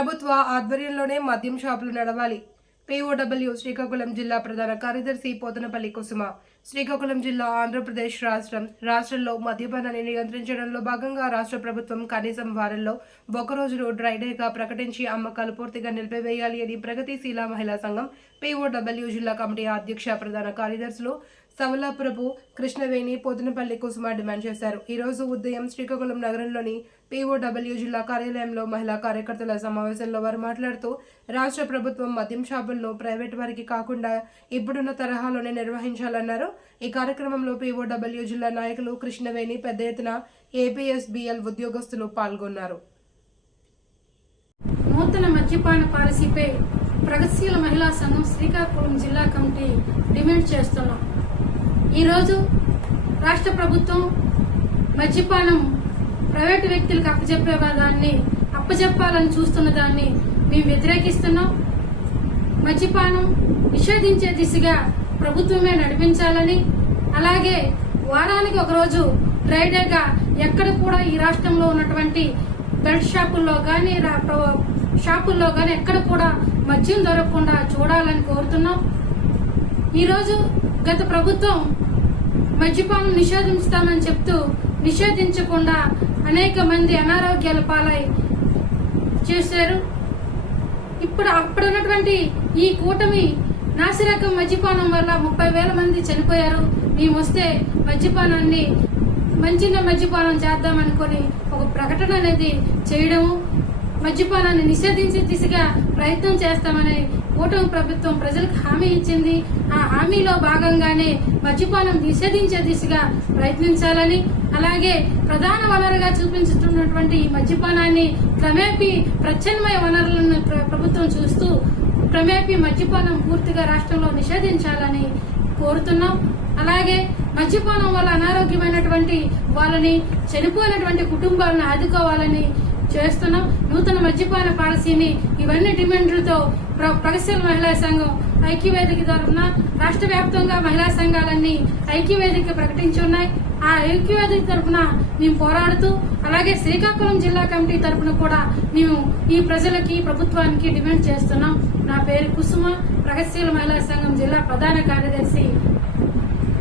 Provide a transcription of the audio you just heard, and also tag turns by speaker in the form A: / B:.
A: ప్రభుత్వ ఆధ్వర్యంలోనే మద్యం షాపులు నడవాలి. పీఓడబ్ల్యూ శ్రీకాకుళం జిల్లా ప్రధాన కార్యదర్శి పోతనపల్లి కుసుమ శ్రీకాకుళం జిల్లా ఆంధ్రప్రదేశ్ రాష్ట్రం. రాష్ట్రంలో మద్యపానాన్ని నియంత్రించడంలో భాగంగా రాష్ట్ర ప్రభుత్వం కనీసం వారంలో ఒక రోజును డ్రై డేగా ప్రకటించి అమ్మకాలు పూర్తిగా నిలిపివేయాలి అని ప్రగతిశీల మహిళా సంఘం పీఓడబ్ల్యూ జిల్లా కమిటీ అధ్యక్ష ప్రధాన కార్యదర్శులు సవలాప్రభు కృష్ణవేణి పోతనపల్లి కుసుమ డిమాండ్ చేశారు. ఈరోజు ఉదయం శ్రీకాకుళం నగరంలోని పీఓడబ్ల్యూ జిల్లా కార్యాలయంలో మహిళా కార్యకర్తల సమావేశంలో వారు మాట్లాడుతూ రాష్ట్ర ప్రభుత్వం మద్యం షాపులను ప్రైవేట్ వారికి కాకుండా ఇప్పుడున్న తరహాలోనే నిర్వహించాలన్నారు. ఈ కార్యక్రమంలో పీఓడబ్ల్యూ జిల్లా నాయకులు కృష్ణవేణి పెద్ద ఎత్తున ఏపీఎస్బిఎల్ ఉద్యోగస్తులు పాల్గొన్నారు.
B: నూతన మద్యపాన పాలసీపై ప్రగతిశీల మహిళా సంఘం శ్రీకాకుళం జిల్లా కమిటీ డిమాండ్ చేస్తున్నాం ఈరోజు రాష్ట్ర ప్రభుత్వం మద్యపానం ప్రైవేటు వ్యక్తులకు అప్పచెప్పే దాన్ని అప్పచెప్పాలని చూస్తున్న దాన్ని మేము వ్యతిరేకిస్తున్నాం. మద్యపానం నిషేధించే దిశగా ప్రభుత్వమే నడిపించాలని అలాగే వారానికి ఒకరోజు డ్రైడేగా ఎక్కడ కూడా ఈ రాష్ట్రంలో ఉన్నటువంటి బెల్ట్ షాపుల్లో కానీ రా- ప్ర- షాపుల్లో కానీ ఎక్కడ కూడా మద్యం దొరకకుండా చూడాలని కోరుతున్నాం. ఈరోజు గత ప్రభుత్వం మద్యపానం నిషేధిస్తామని చెప్తూ నిషేధించకుండా అనేక మంది అనారోగ్యాల పాలై చేశారు. ఇప్పుడు అప్పుడున్నటువంటి ఈ కూటమి నాసిరకం మద్యపానం వల్ల ముప్పై వేల మంది చనిపోయారు. మేము వస్తే మద్యపానాన్ని మంచిగా మద్యపానం చేద్దామనుకొని ఒక ప్రకటన అనేది చేయడము మద్యపానాన్ని నిషేధించే దిశగా ప్రయత్నం చేస్తామని కూటమి ప్రభుత్వం ప్రజలకు హామీ ఇచ్చింది. ఆ హామీలో భాగంగానే మద్యపానం నిషేధించే దిశగా ప్రయత్నించాలని అలాగే ప్రధాన వనరుగా చూపించుతున్నటువంటి ఈ మద్యపానాన్ని క్రమేపీ ప్రత్యామ్నాయ వనరులను ప్ర- ప్రభుత్వం చూస్తూ క్రమేపీ మద్యపానం పూర్తిగా రాష్ట్రంలో నిషేధించాలని కోరుతున్నాం. అలాగే మద్యపానం వల్ల అనారోగ్యమైనటువంటి వాళ్ళని చనిపోయినటువంటి కుటుంబాలను ఆదుకోవాలని చేస్తున్నాం. నూతన మద్యపాన పాలసీని ఇవన్నీ డిమాండ్లతో ప్ర- ప్రగతిశీల మహిళా సంఘం ఐక్యవేదిక తరఫున రాష్ట్ర వ్యాప్తంగా మహిళా సంఘాలన్నీ ఐక్యవేదిక ప్రకటించున్నాయి. ఆ ఐక్యవేదిక తరఫున మేము పోరాడుతూ అలాగే శ్రీకాకుళం జిల్లా కమిటీ తరఫున కూడా మేము ఈ ప్రజలకి ప్రభుత్వానికి డిమాండ్ చేస్తున్నాం. నా పేరు కుసుమ. ప్రగతిశీల మహిళా సంఘం జిల్లా ప్రధాన కార్యదర్శి